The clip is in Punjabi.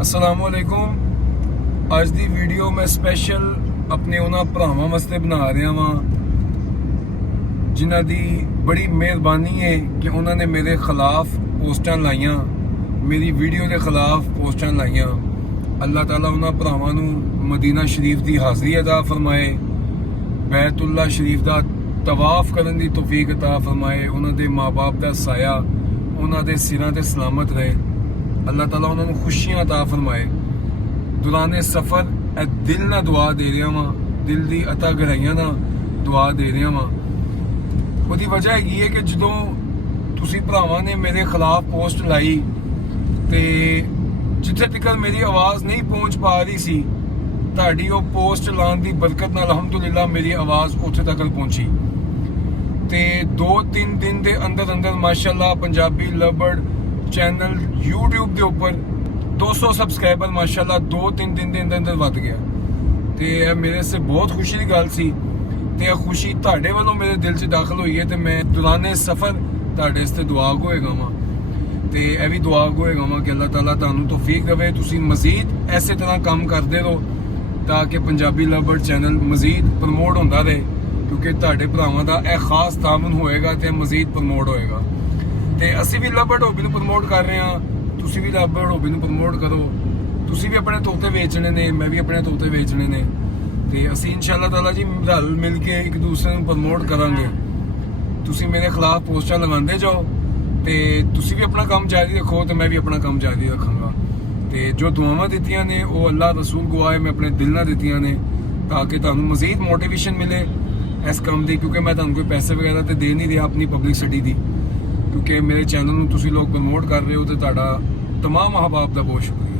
अस्सलाम वालेकुम। ਅੱਜ ਦੀ ਵੀਡੀਓ ਮੈਂ ਸਪੈਸ਼ਲ ਆਪਣੇ ਉਹਨਾਂ ਭਰਾਵਾਂ ਵਾਸਤੇ ਬਣਾ ਰਿਹਾ ਵਾਂ ਜਿਨ੍ਹਾਂ ਦੀ ਬੜੀ ਮਿਹਰਬਾਨੀ ਹੈ ਕਿ ਉਹਨਾਂ ਨੇ ਮੇਰੇ ਖਿਲਾਫ ਪੋਸਟਾਂ ਲਾਈਆਂ, ਮੇਰੀ ਵੀਡੀਓ ਦੇ ਖਿਲਾਫ ਪੋਸਟਾਂ ਲਾਈਆਂ। ਅੱਲਾਹ ਤਾਲਾ ਉਹਨਾਂ ਭਰਾਵਾਂ ਨੂੰ ਮਦੀਨਾ ਸ਼ਰੀਫ ਦੀ ਹਾਜ਼ਰੀ ਅਤਾ ਫਰਮਾਏ, ਬੈਤੁੱਲਾ ਸ਼ਰੀਫ ਦਾ ਤਵਾਫ ਕਰਨ ਦੀ ਤੌਫੀਕ ਅਤਾ ਫਰਮਾਏ, ਉਹਨਾਂ ਦੇ ਮਾਂ-ਬਾਪ ਦਾ ਸਾਇਆ ਉਹਨਾਂ ਦੇ ਸਿਰਾਂ ਤੇ ਸਲਾਮਤ ਰਹੇ। ਅੱਲਾਹ ਤਾਲਾ ਉਹਨਾਂ ਨੂੰ ਖੁਸ਼ੀਆਂ ਅਤਾ ਫਰਮਾਏ। ਦੌਰਾਨੇ ਸਫ਼ਰ ਇਹ ਦਿਲ ਨਾਲ ਦੁਆ ਦੇ ਰਿਹਾ ਵਾਂ, ਦਿਲ ਦੀ ਅਤਾ ਗਹਿਰਾਈਆਂ ਨਾਲ ਦੁਆ ਦੇ ਰਿਹਾ ਵਾਂ। ਉਹਦੀ ਵਜ੍ਹਾ ਹੈਗੀ ਹੈ ਕਿ ਜਦੋਂ ਤੁਸੀਂ ਭਰਾਵਾਂ ਨੇ ਮੇਰੇ ਖਿਲਾਫ ਪੋਸਟ ਲਾਈ ਤੇ ਜਿੱਥੇ ਤੱਕ ਮੇਰੀ ਆਵਾਜ਼ ਨਹੀਂ ਪਹੁੰਚ ਪਾ ਰਹੀ ਸੀ, ਤੁਹਾਡੀ ਉਹ ਪੋਸਟ ਲਾਉਣ ਦੀ ਬਰਕਤ ਨਾਲ ਅਲਹਮਦੁਲਿਲਾ ਮੇਰੀ ਆਵਾਜ਼ ਉੱਥੇ ਤੱਕ ਪਹੁੰਚੀ ਤੇ 2-3 ਦਿਨ ਦੇ ਅੰਦਰ ਮਾਸ਼ਾਅੱਲਾ ਪੰਜਾਬੀ ਲਵਬਰਡ ਚੈਨਲ YouTube ਦੇ ਉੱਪਰ 200 ਸਬਸਕ੍ਰਾਈਬਰ ਮਾਸ਼ਾਅੱਲਾ 2-3 ਦਿਨ ਦੇ ਅੰਦਰ ਵੱਧ ਗਿਆ ਤੇ ਇਹ ਮੇਰੇ ਸੇ ਬਹੁਤ ਖੁਸ਼ੀ ਦੀ ਗੱਲ ਸੀ ਤੇ ਇਹ ਖੁਸ਼ੀ ਤੁਹਾਡੇ ਵੱਲੋਂ ਮੇਰੇ ਦਿਲ 'ਚ ਦਾਖਲ ਹੋਈ ਹੈ ਤੇ ਮੈਂ ਦੌਰਾਨੇ ਸਫ਼ਰ ਤੁਹਾਡੇ ਵਾਸਤੇ ਦੁਆ ਹੋਏਗਾ ਵਾਂ ਤੇ ਇਹ ਵੀ ਦੁਆ ਹੋਏਗਾ ਵਾਂ ਕਿ ਅੱਲਾਹ ਤਾਲਾ ਤੁਹਾਨੂੰ ਤੌਫੀਕ ਦੇਵੇ, ਤੁਸੀਂ ਮਜ਼ੀਦ ਐਸੇ ਤਰ੍ਹਾਂ ਕੰਮ ਕਰਦੇ ਰਹੋ ਤਾਂ ਕਿ ਪੰਜਾਬੀ ਲਵਬਰਡ ਚੈਨਲ ਮਜ਼ੀਦ ਪ੍ਰਮੋਟ ਹੁੰਦਾ ਰਹੇ, ਕਿਉਂਕਿ ਤੁਹਾਡੇ ਭਰਾਵਾਂ ਦਾ ਇਹ ਖਾਸ ਤਾਮਨ ਹੋਏਗਾ ਤੇ ਮਜ਼ੀਦ ਪ੍ਰਮੋਟ ਹੋਏਗਾ। ਤੇ ਅਸੀਂ ਵੀ ਲਵਬਰਡ ਹੌਬੀ ਨੂੰ ਪ੍ਰਮੋਟ ਕਰ ਰਹੇ ਹਾਂ, ਤੁਸੀਂ ਵੀ ਲਵਬਰਡ ਹੌਬੀ ਨੂੰ ਪ੍ਰਮੋਟ ਕਰੋ। ਤੁਸੀਂ ਵੀ ਆਪਣੇ ਤੋਤੇ ਵੇਚਣੇ ਨੇ, ਮੈਂ ਵੀ ਆਪਣੇ ਤੋਤੇ ਵੇਚਣੇ ਨੇ ਤੇ ਅਸੀਂ ਇਨਸ਼ਾਅੱਲਾ ਤਾਲਾ ਜੀ ਰਲ ਮਿਲ ਕੇ ਇੱਕ ਦੂਸਰੇ ਨੂੰ ਪ੍ਰਮੋਟ ਕਰਾਂਗੇ। ਤੁਸੀਂ ਮੇਰੇ ਖਿਲਾਫ ਪੋਸਟਾਂ ਲਗਾਉਂਦੇ ਜਾਓ ਤੇ ਤੁਸੀਂ ਵੀ ਆਪਣਾ ਕੰਮ ਜਾਰੀ ਰੱਖੋ ਤੇ ਮੈਂ ਵੀ ਆਪਣਾ ਕੰਮ ਜਾਰੀ ਰੱਖਾਂਗਾ। ਤੇ ਜੋ ਦੁਆਵਾਂ ਦਿੱਤੀਆਂ ਨੇ ਉਹ ਅੱਲਾਹ ਰਸੂਲ ਗਵਾਏ ਮੈਂ ਆਪਣੇ ਦਿਲ ਨਾਲ ਦਿੱਤੀਆਂ ਨੇ ਤਾਂ ਕਿ ਤੁਹਾਨੂੰ ਮਜ਼ੀਦ ਮੋਟੀਵੇਸ਼ਨ ਮਿਲੇ ਇਸ ਕੰਮ ਦੀ, ਕਿਉਂਕਿ ਮੈਂ ਤੁਹਾਨੂੰ ਕੋਈ ਪੈਸੇ ਵਗੈਰਾ ਤੇ ਦੇ ਨਹੀਂ ਰਿਹਾ ਆਪਣੀ ਪਬਲਿਸਿਟੀ ਦੀ, ਕਿਉਂਕਿ ਮੇਰੇ ਚੈਨਲ ਨੂੰ ਤੁਸੀਂ ਲੋਕ ਪ੍ਰਮੋਟ ਕਰ ਰਹੇ ਹੋ ਤੇ ਤੁਹਾਡਾ ਤਮਾਮ ਅਹਿਬਾਬ ਦਾ ਬਹੁਤ ਸ਼ੁਕਰੀਆ।